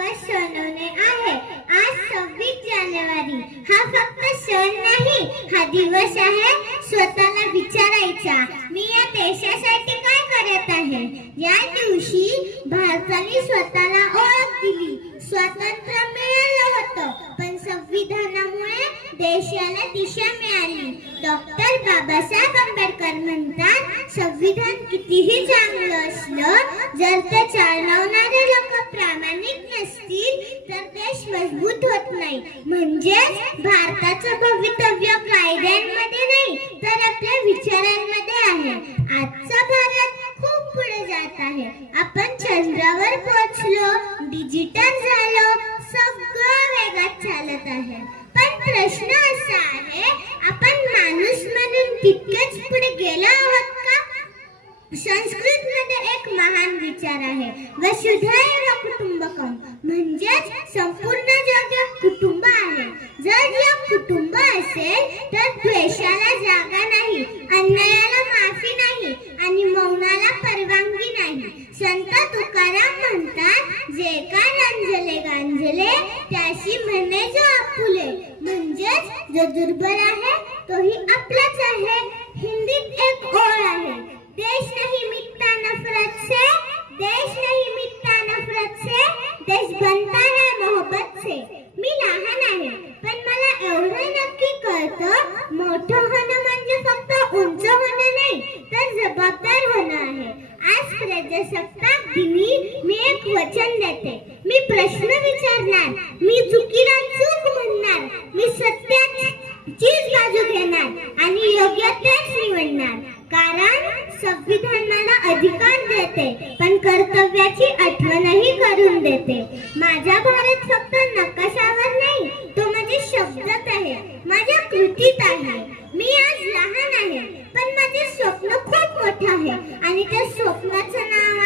आकाश सोनवणे आहे. आज 26 जानेवारी हा फक्त सण नाही, हा दिवस आहे स्वतःला विचारायचा, मी या देशासाठी काय करत आहे. या दिवशी भारताने स्वतःला ओळख दिली. स्वातंत्र्य मिळालं होतं, पण संविधानामुळे देशाला दिशा मिळाली. डॉक्टर बाबासाहेब आंबेडकर म्हणतात, संविधान कितीही चांगलं असलं, जर ते चालवणारे लोक प्रामाणिक नसतील तर देश मजबूत होत नाही. म्हणजे भारताचं भवितव्य कायद्यांमध्ये नाही तर आपल्या विचारांमध्ये आहे. आजचा भारत खूप पुढे जात आहे. आपण चंद्रावर पोहोचलो, डिजिटल झालो, सगळं वेगात चालत आहे. पण प्रश्न असा आहे, आपण माणूस म्हणून तितकेच पुढे गेलो आहोत का? संस्कृत मध्ये एक महान विचार आहे, वसुधैव कुटुंबकम, म्हणजेच संपूर्ण जग कुटुंब आहे. जर जग कुटुंब असेल तर द्वेषाला जागा नाही, अन्यायाला माफी नाही आणि मौनाला परवानगी नाही. संत तुकाराम म्हणतात, जे काय रंजले गांजले त्याशी म्हणे जो आपुले, म्हणजेच जो दुर्बल आहे तोही आपलाच आहे. हिंदीत एक ओळ आहे, देश नहीं मिटता नफरत से, देश नहीं मिटता नफरत से, देश बनता है मोहब्बत से. मी लहान आहे, पण मला एवढं नक्की कळतं, मोठं होणं म्हणजे फक्त उंच होणं नाही तर जबाबदार होणं आहे. आज प्रजासत्ताक दिनी मी एक वचन देते, मी प्रश्न विचारणार, मी चुकीला चूक म्हणणार, मी सत्याचीच बाजू घेणार आणि योग्य तेच निवडणार. कारण संविधान मला अधिकार देते, पण कर्तव्याची आठवणही करून देते. माझा भारत फक्त नकाशावर नाही, तो माझे शब्दात आहे, माझ्या कृतीत आहे. मी आज लहान आहे, पण माझे स्वप्न खूप मोठं आहे आणि त्या स्वप्नाचं नाव